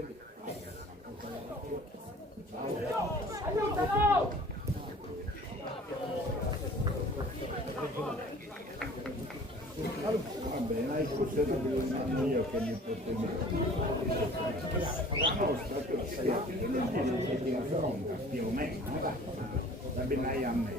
Va bene, hai spostato io che mi potevo più o meno, va bene a me.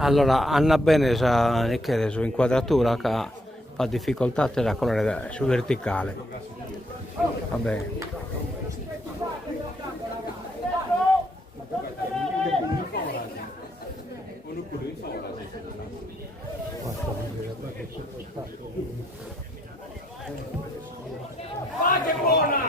Allora, Anna bene sa che su inquadratura che fa difficoltà a colore su verticale. Va bene. Che buona!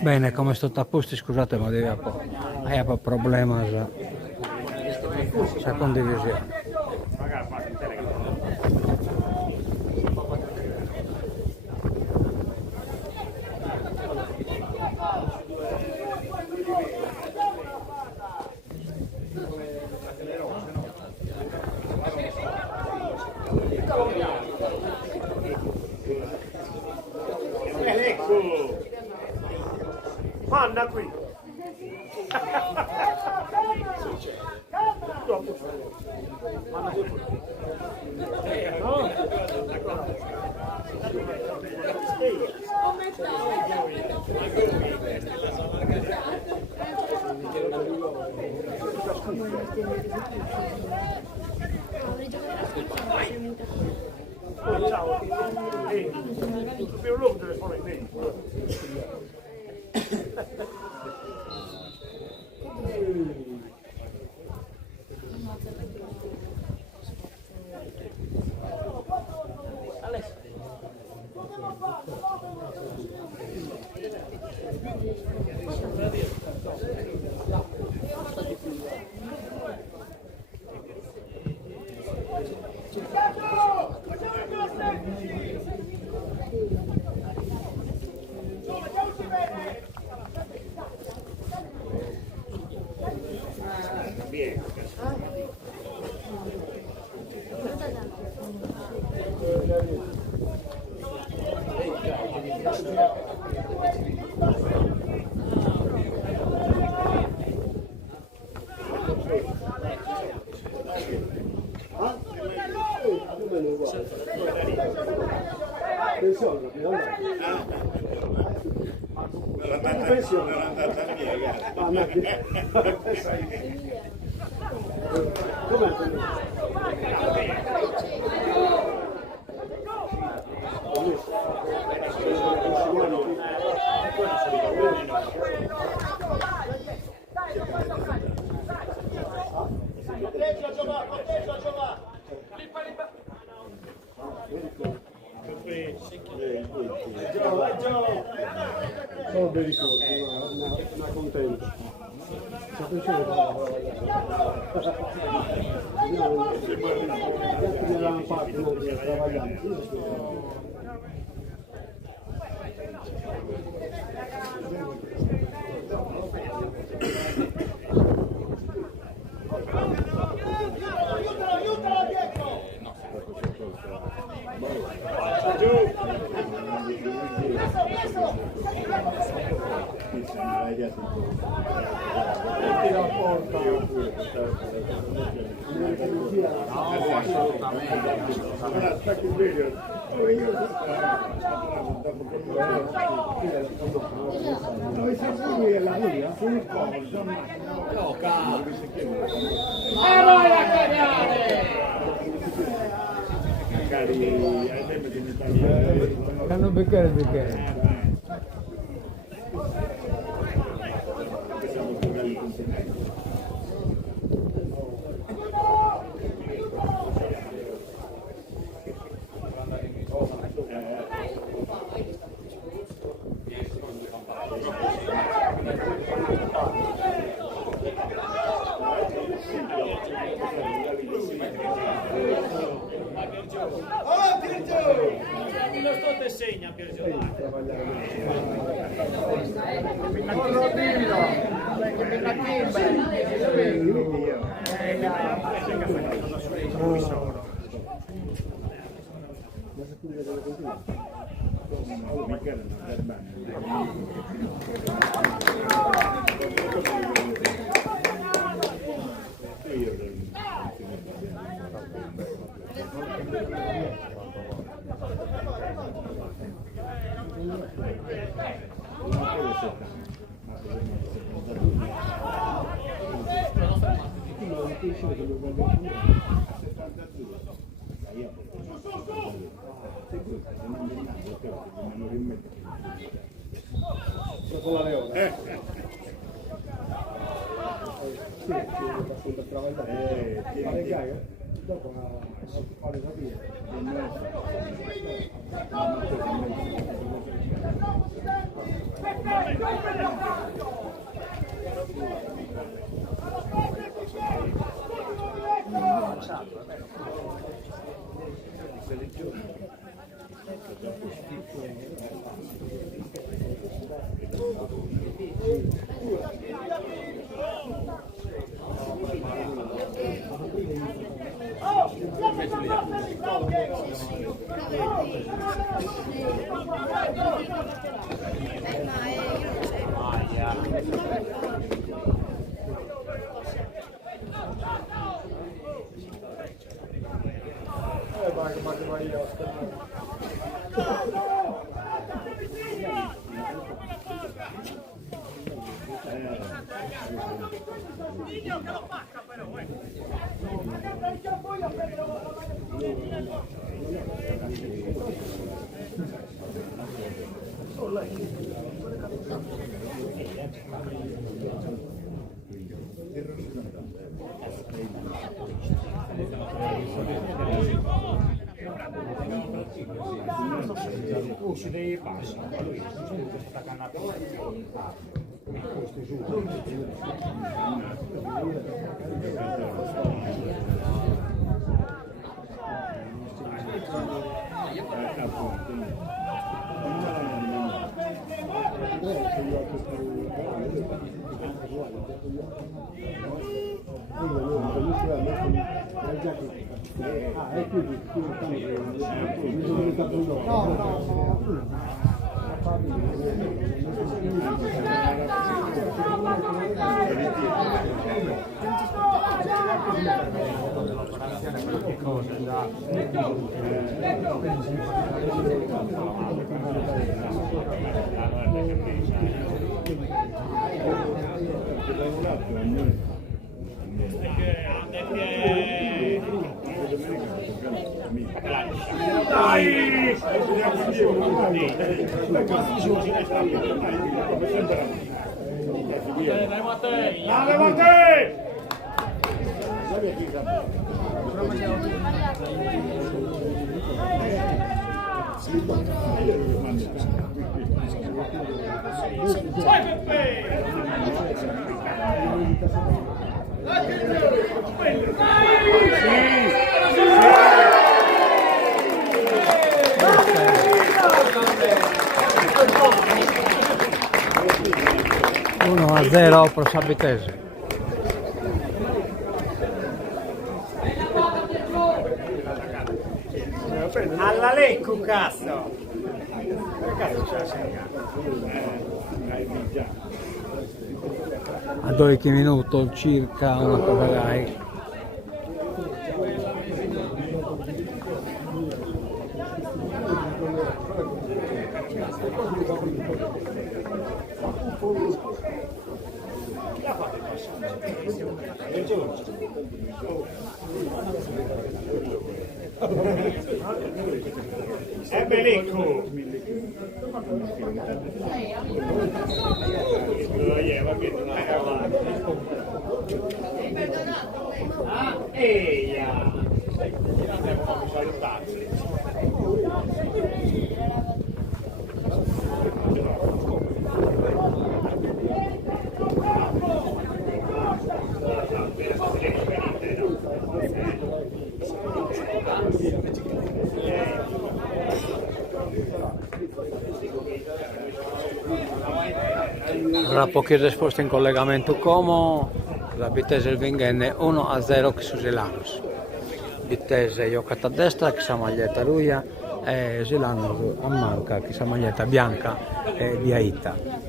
Bene, come sto a posto, scusate, ma devi un problema sa condivisione. Manna qui! Ciao. Dobbiamo telefono in me. Sono bei ricordi, una contenta. Hanno beccare il bicchiere. Non sto te segna per giocare. Con la leone. Sì, per travagliare. Fare gag, dopo fare capire. Usci dei passi, lui sta cannata. Dai! Dai, Mattei! Uno a 0 pro Sabitese. Alla Lecco, cazzo! A 12 minuti circa una Coverai. Lecco! Eia! Allora, pochi risposte in collegamento Como, la Vitesse il Vinghenne 1-0 su Silanus. Vitesse giocata a destra, chissà maglietta Ruia, e Silanus a manca, chissà maglietta bianca e Biaita.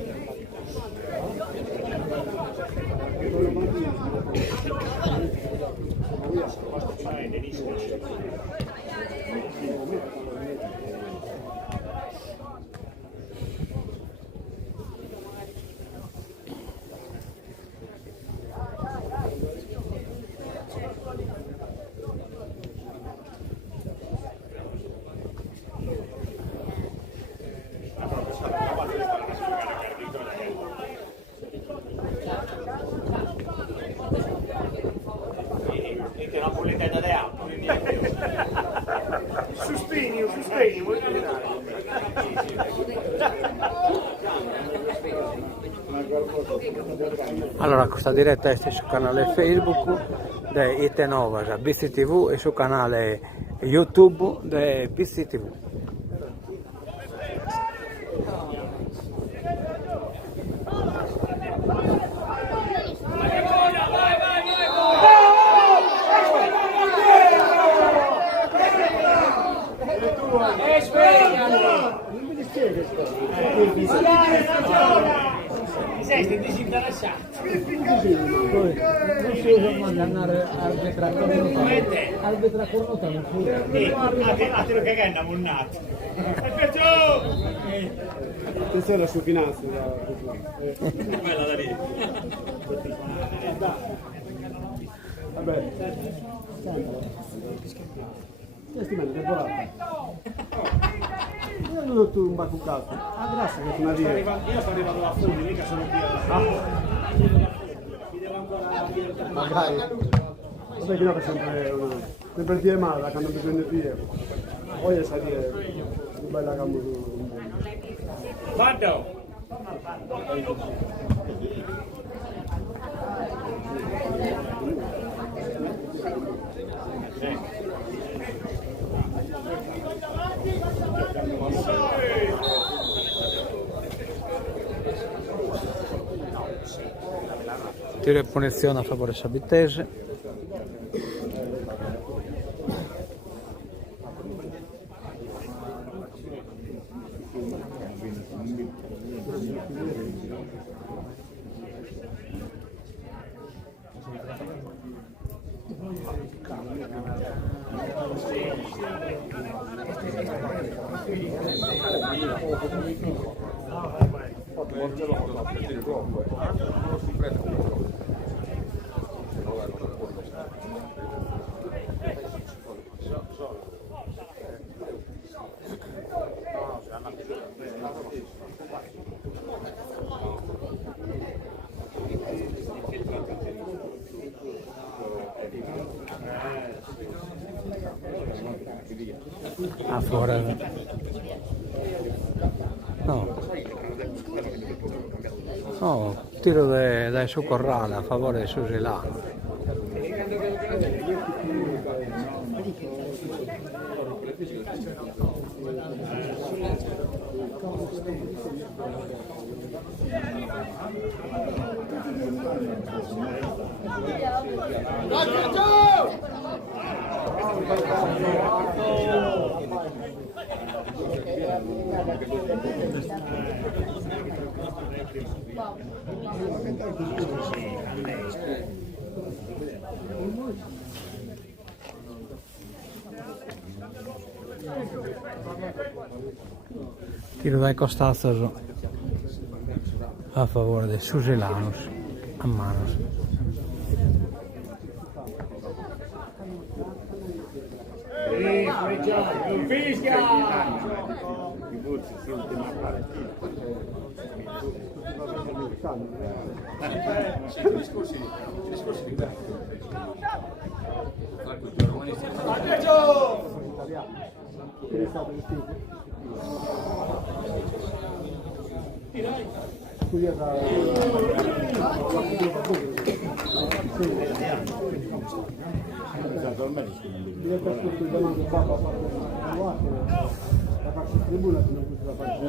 Sostegno. Allora, questa diretta è sul canale Facebook di IT Novas, BC TV, e sul canale YouTube di BC TV. Sei disinteressato. Non si usa andare al vetracorno non fu. A te lo che è una munnata. Questa è la sua finanza. Bella da lì. Vabbè. Vestimento temporale. Io non ho tu un bacucato. Ah, grazie che sono arrivato. Io sto arrivando da fuori, mica sono qui mi devo ancora dire. Magari. Vabbè che no, che sempre dire male, quando mi prende via. Poi è salire, più bella campo su. Vado! Tiro e punizione a favore sabitese. A favore. No. No, tiro dai su Corrale a favore di Susilano. Tiro dai Costazzo a favore di Susilanus a Manos. Fischia! I Buzzi si ultima partita. Discorsi di guerra. Che è stato vestito? Qui è da... Io per tutto il domani papà ha fatto la faccia in tribuna fino a questa parte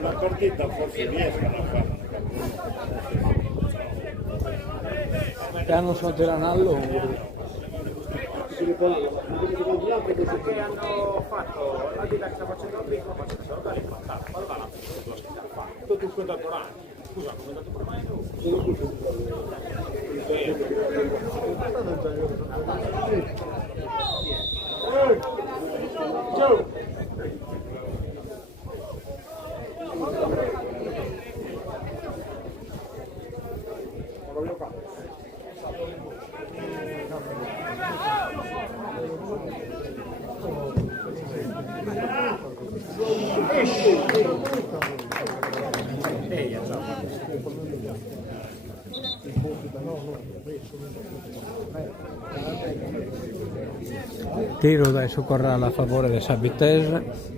La partita forse riescono a farla. Piano sotterraneo a lungo. Perché hanno fatto la vita che sta facendo prima, ma c'è solo da rimpattare. Poi va tutto il contemporaneo. Scusa, come è dato prima Tiro dai su Corrale a favore del Sabitese.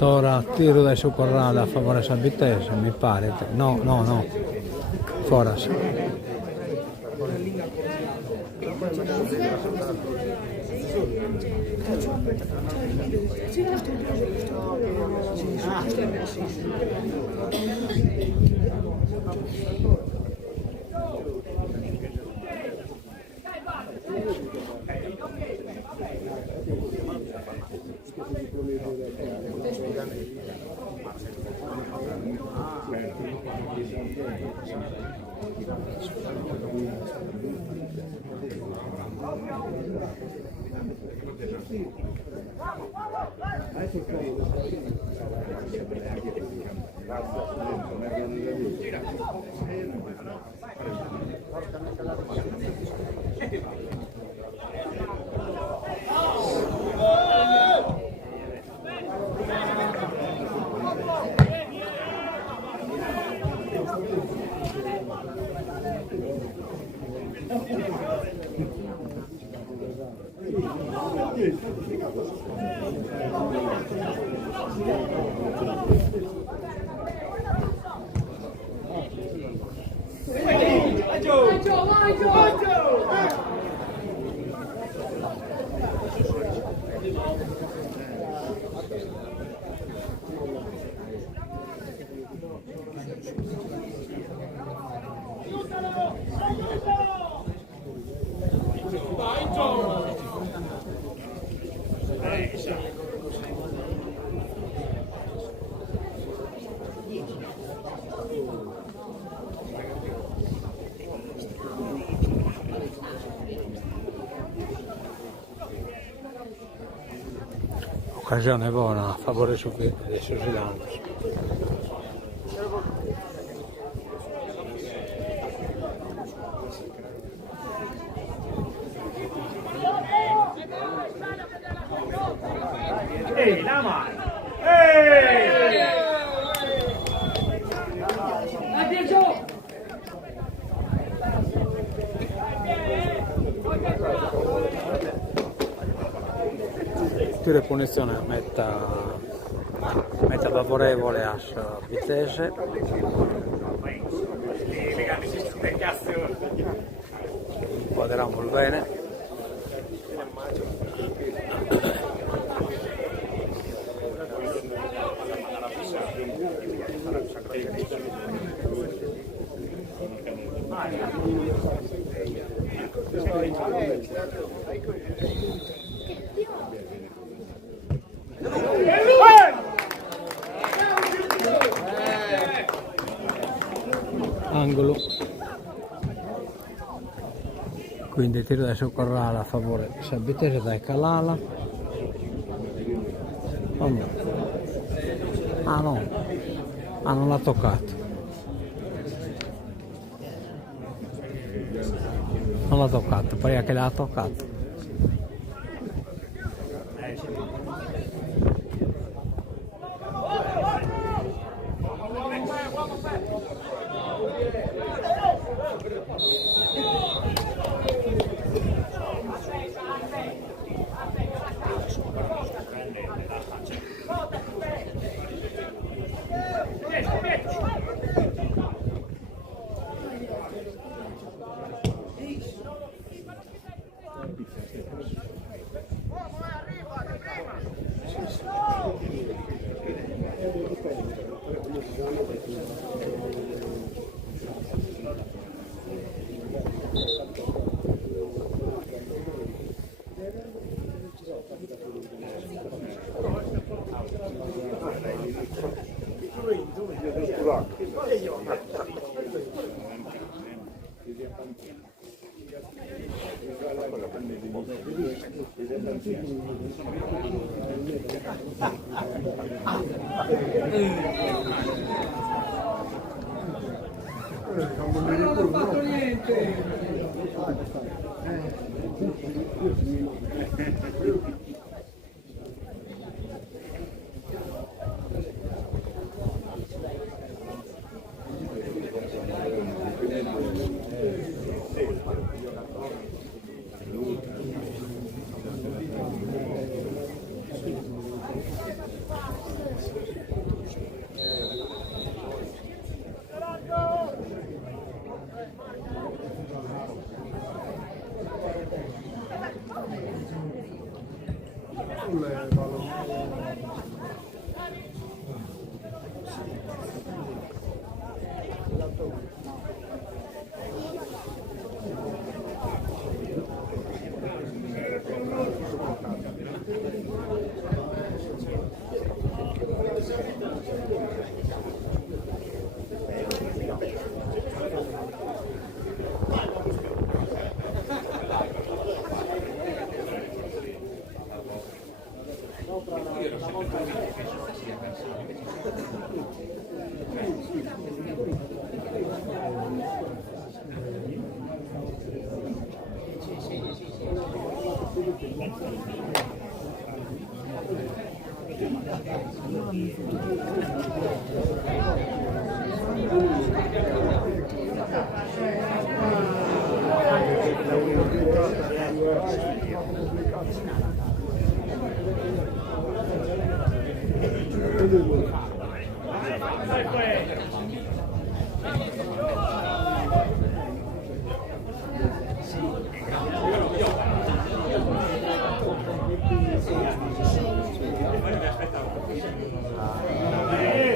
Ora tiro dai su Corrale a favore del Sabitese, mi pare. No. Foras. Occasione buona a favore dei Susilanos. Ehi, la mano! Ehi! Tiro e punizione metta favorevole a Vitesse. Inquadriamo il bene. Angolo, quindi tiro adesso Corrala a favore Sabitese da Calala. Oh no. Ah no, non l'ha toccato, pare che l'ha toccato.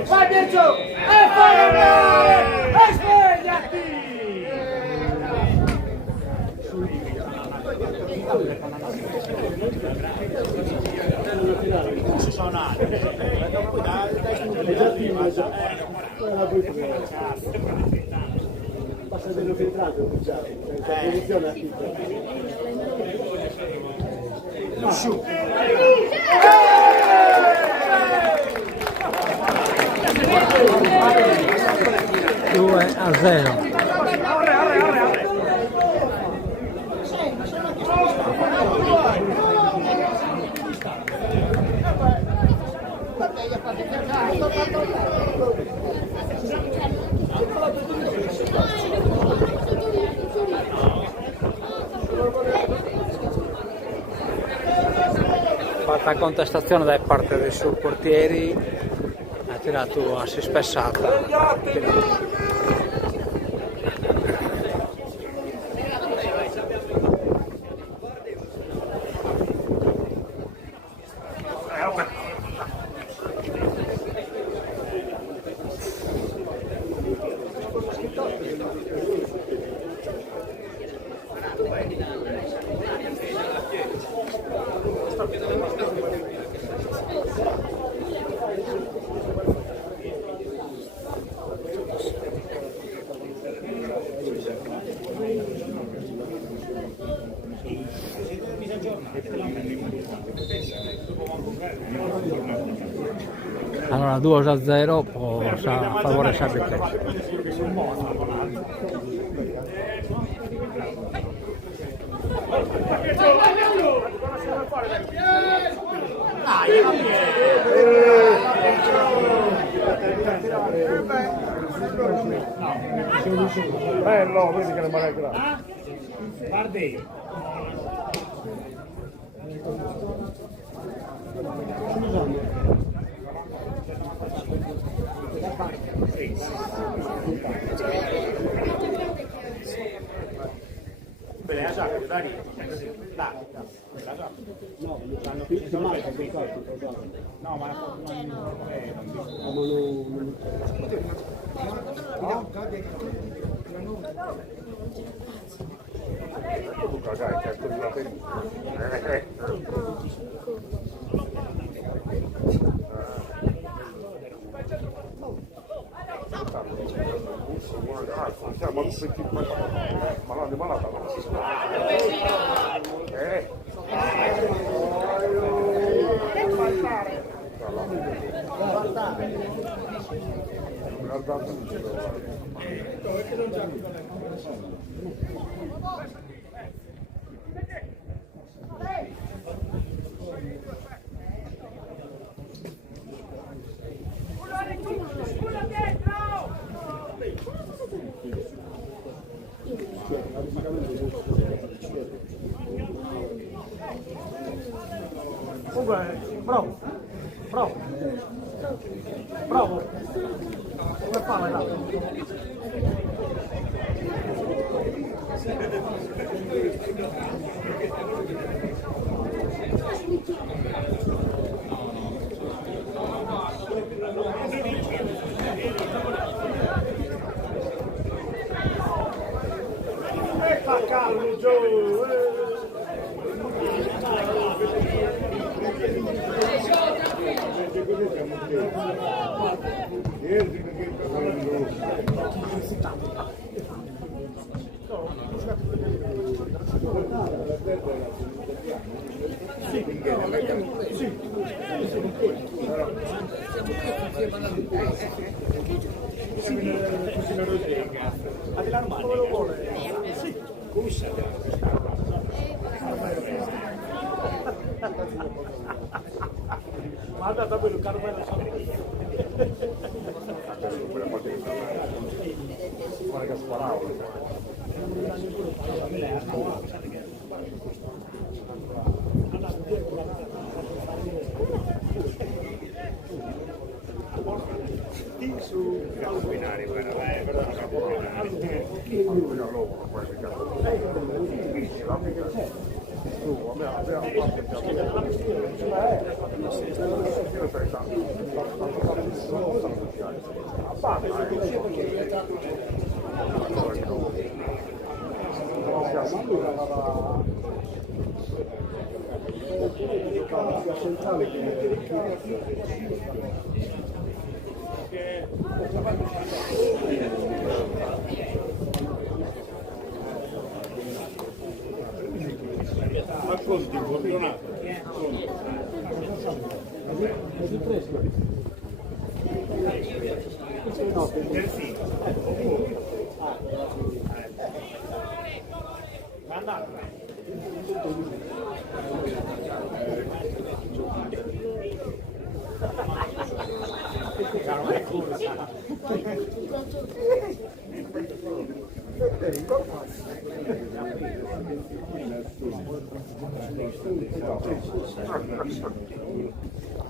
Vai Mircio! E fai! E svegliati! Si sono altri. Passa dello filtrato, posizione a titolo. 2-0. Fatta contestazione da parte dei suoi portieri, ha tirato a si spessata. Allora 2-0 a favore Sabitese. Bello, vedi che ne male grande. Guardi. Bene, la giacca, dai. Dai, la giacca. No, l'hanno visto male perché no, ma Comunque, bravo, bravo, bravo, come fa là? Fa calmo giù! Ma andata per il Carmelo Guarda che sparavo. Ascolti, fortunato.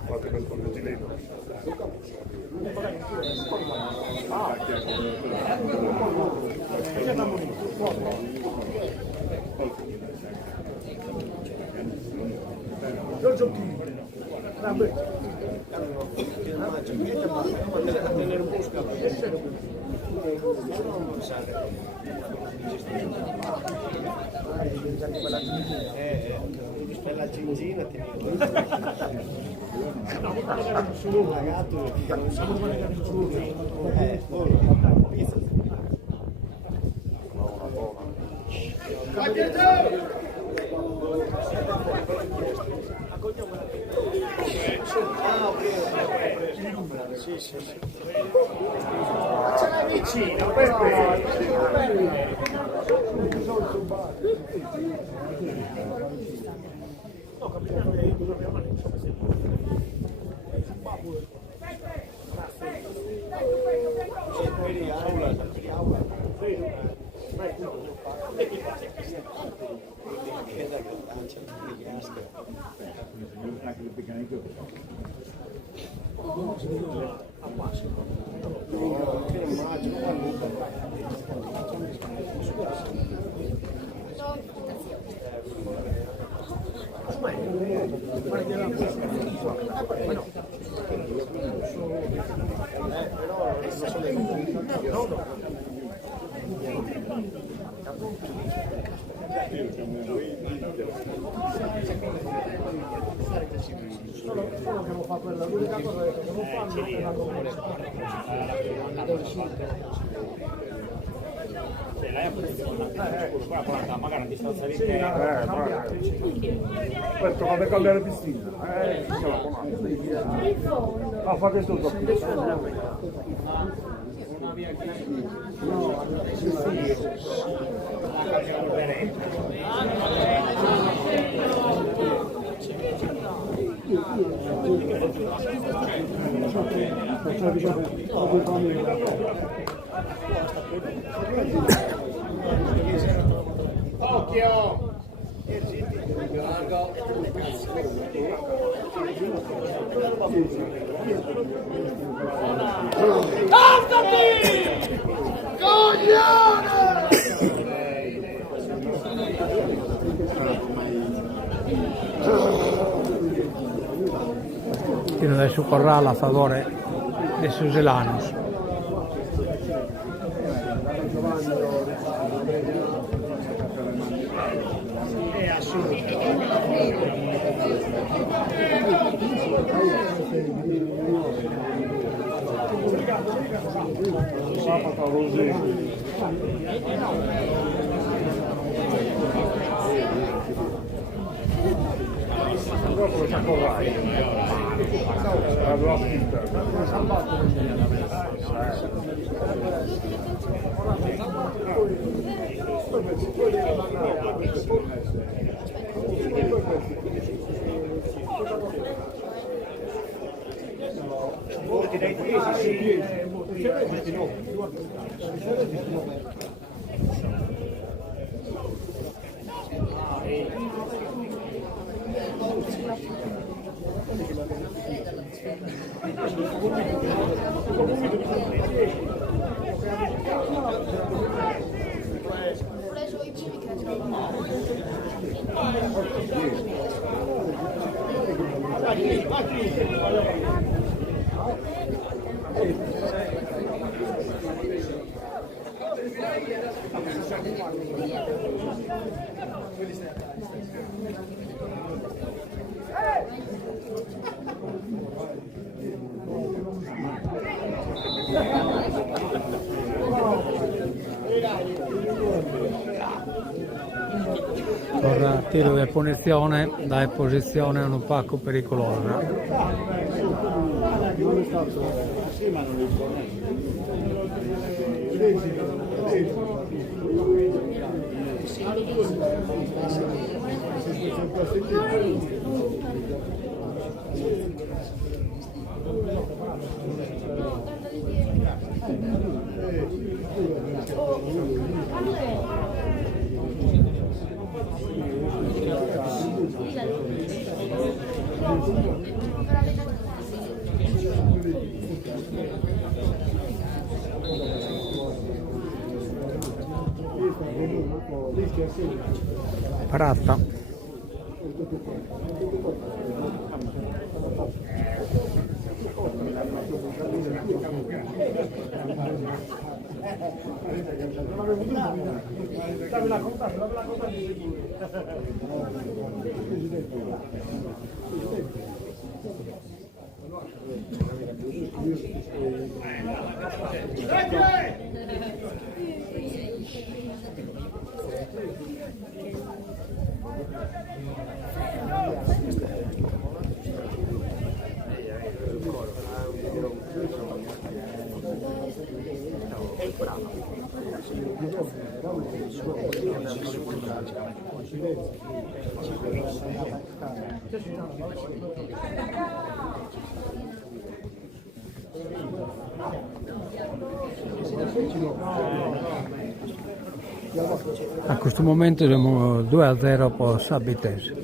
Fate quel fondettino. Per la cingina ti dico ragazzo non siamo sì, sì, sì. Ma ce l'hai vicino, no, capitano che cosa abbiamo detto? abbiamo fatto l'unica cosa che abbiamo fatto è la magari a distanza di Questo quando cambia la piscina. Ah, fa questo occhio! Tiene de su corral a favor de sus helanos. Dopo ci accorrai. La tua finta. preso i primi che trovano. Ora tiro di punizione da posizione un pacco pericolosa. Sì, ma non li Parata. A questo momento siamo 2-0 per Sabitese.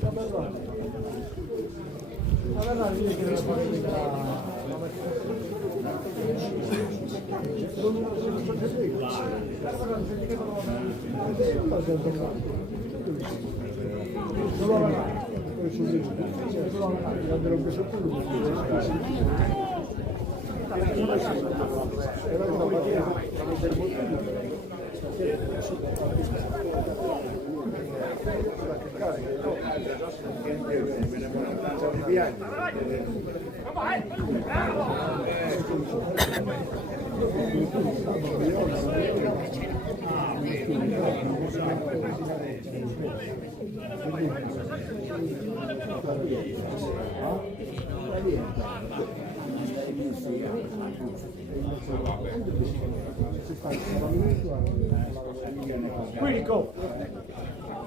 Quirico,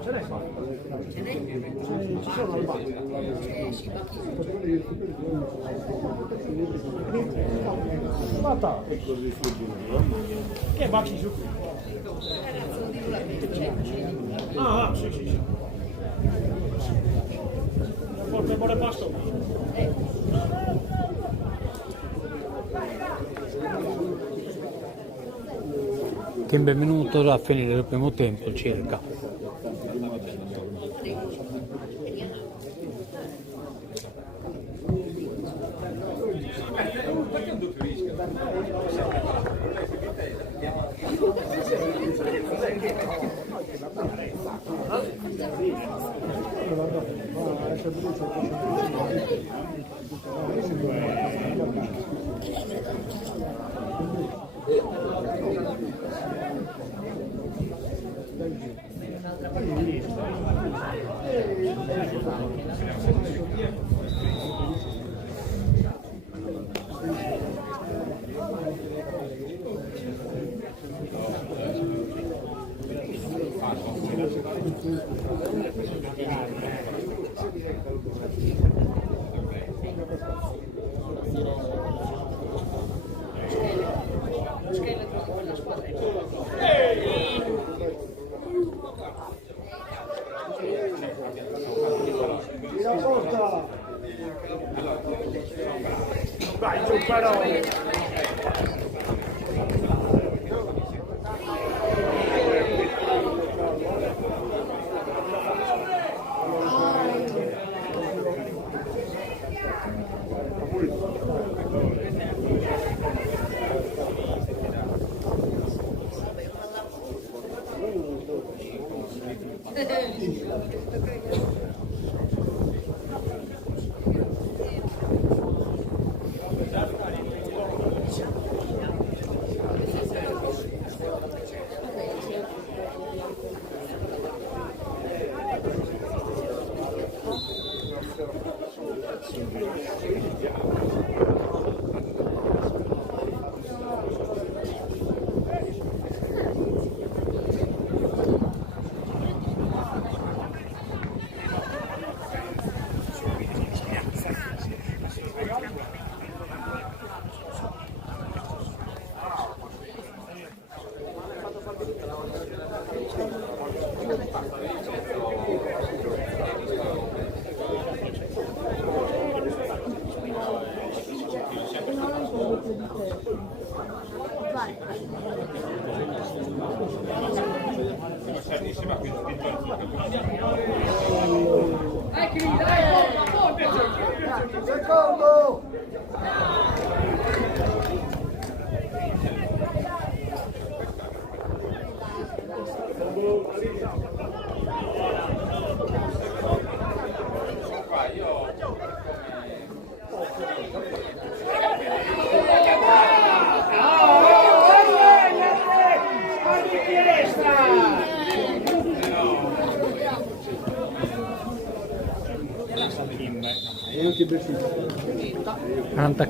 ce n'è qua? Ci sono al bar. Guarda, è così subito. che baci su qui? Ah, sì, sì, sì. Forse buone pasto. Che in benvenuto a finire il primo tempo circa. Vai, giù però! Secondo!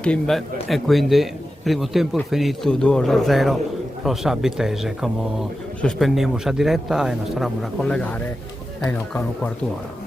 Kimbe e quindi primo tempo finito 2-0 Rossa Abitese, come sospendimos a diretta e nos tornamos a collegare e non ca un quarto d'ora.